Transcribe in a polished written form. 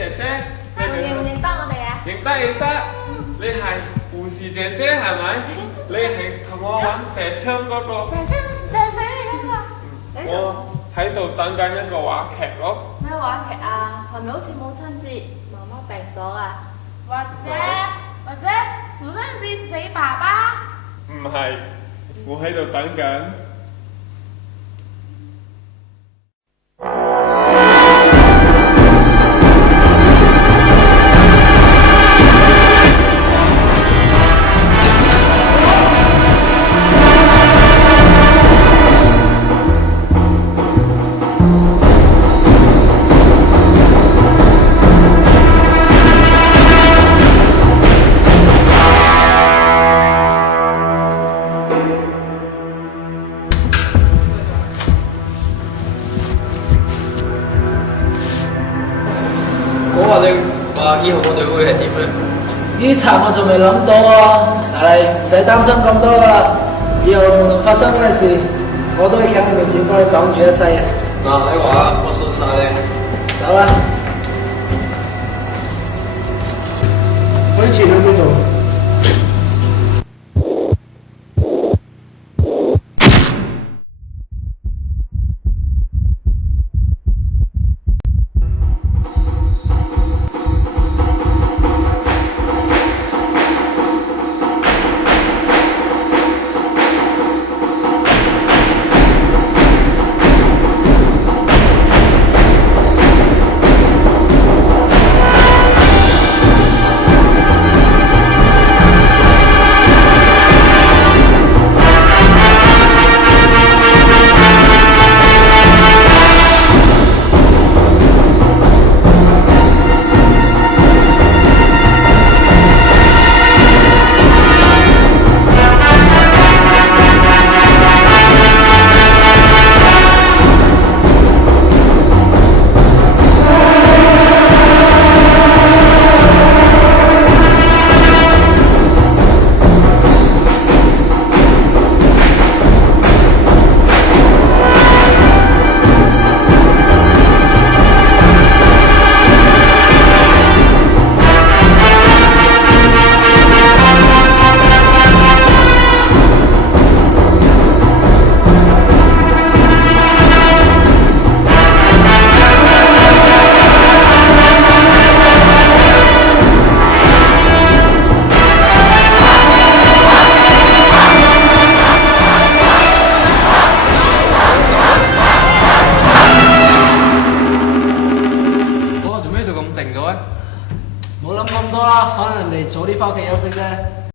姐姐，你認唔認得我哋啊？認得認得，你係護士姐姐係咪？你係同我玩射槍嗰個。我喺度等緊一個話劇咯。咩話劇啊？係咪好似母親節媽媽病咗啊？或者父親節死爸爸？唔係，我喺度等緊。以後我哋會係點咧？呢層我仲未諗到啊，但係唔使擔心咁多啦。以後無論發生咩事，我都會企喺你面前幫你擋住一切啊！嗱，你話我信晒你。走啦！我啲錢喺邊度？冇諗咁多啊，可能人哋早啲翻屋企休息啫。